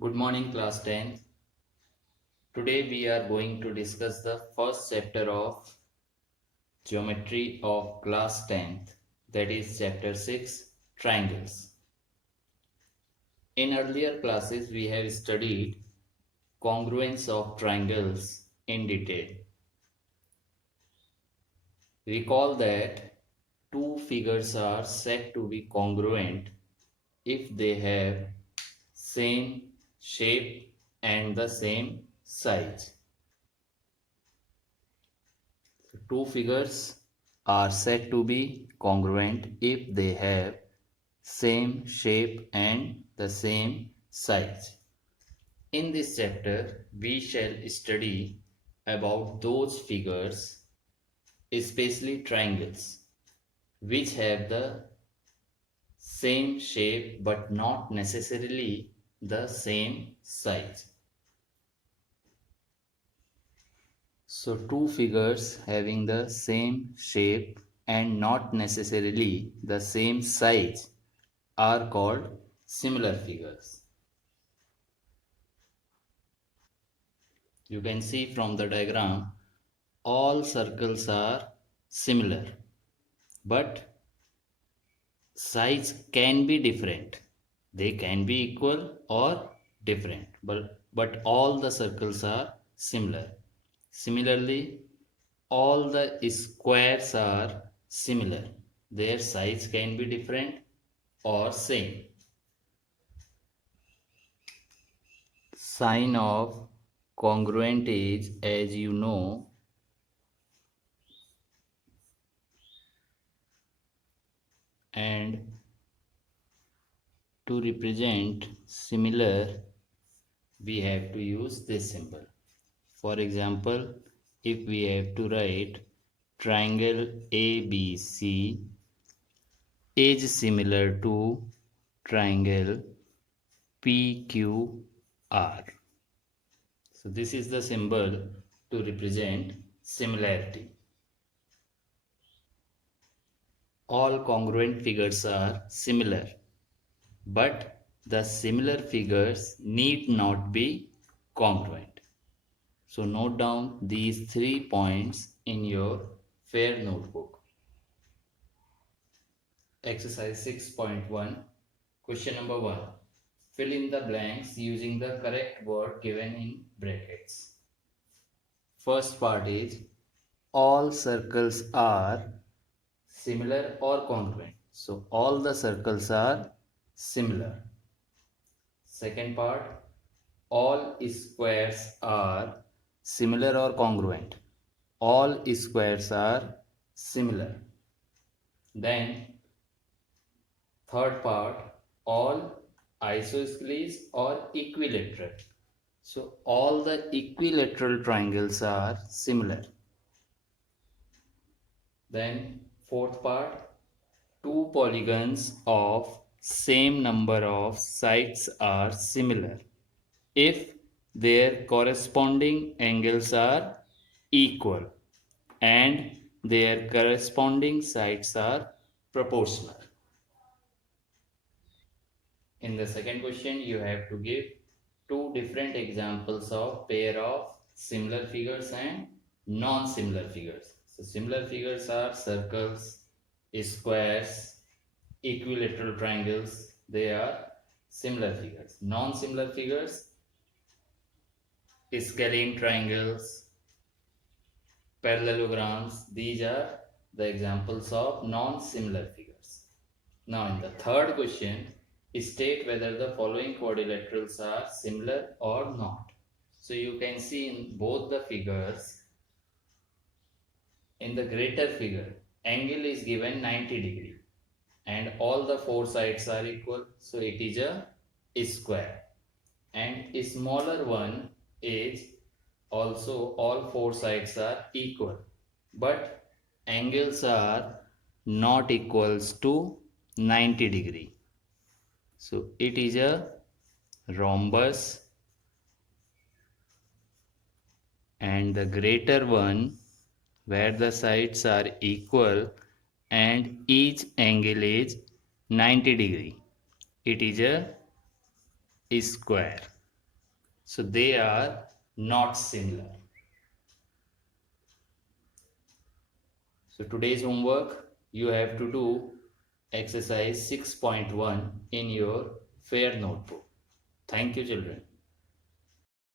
Good morning, class 10th. Today we are going to discuss the first chapter of geometry of class 10th, that is chapter 6, triangles. In earlier classes we have studied congruence of triangles in detail. Recall that two figures are said to be congruent if they have same shape and the same size. Two figures are said to be congruent if they have same shape and the same size. In this chapter, we shall study about those figures, especially triangles, which have the same shape but not necessarily the same size. So two figures having the same shape and not necessarily the same size are called similar figures. You can see from the diagram all circles are similar, but size can be different. They can be equal or different, but all the circles are similar. Similarly, all the squares are similar. Their size can be different or same. Sign of congruent is, as you know, and to represent similar we have to use this symbol. For example, if we have to write triangle ABC is similar to triangle PQR. So this is the symbol to represent similarity. All congruent figures are similar, but the similar figures need not be congruent. So note down these 3 points in your fair notebook. Exercise 6.1, question number 1. Fill in the blanks using the correct word given in brackets. First part is all circles are similar or congruent. So all the circles are similar. Second part, all squares are similar or congruent. All squares are similar. Then third part, all isosceles or equilateral. So all the equilateral triangles are similar. Then fourth part, two polygons of same number of sides are similar if their corresponding angles are equal and their corresponding sides are proportional. In the second question, you have to give two different examples of pair of similar figures and non-similar figures. So similar figures are circles, squares, equilateral triangles. They are similar figures. Non-similar figures, scalene triangles, parallelograms. These are the examples of non-similar figures. Now in the third question, state whether the following quadrilaterals are similar or not. So you can see in both the figures, in the greater figure, angle is given 90 degree and all the four sides are equal. So it is a square. And a smaller one is also all four sides are equal. But angles are not equals to 90 degree. So it is a rhombus, and the greater one where the sides are equal and each angle is 90 degree. It is a square. So they are not similar. So today's homework, you have to do exercise 6.1 in your fair notebook. Thank you, children.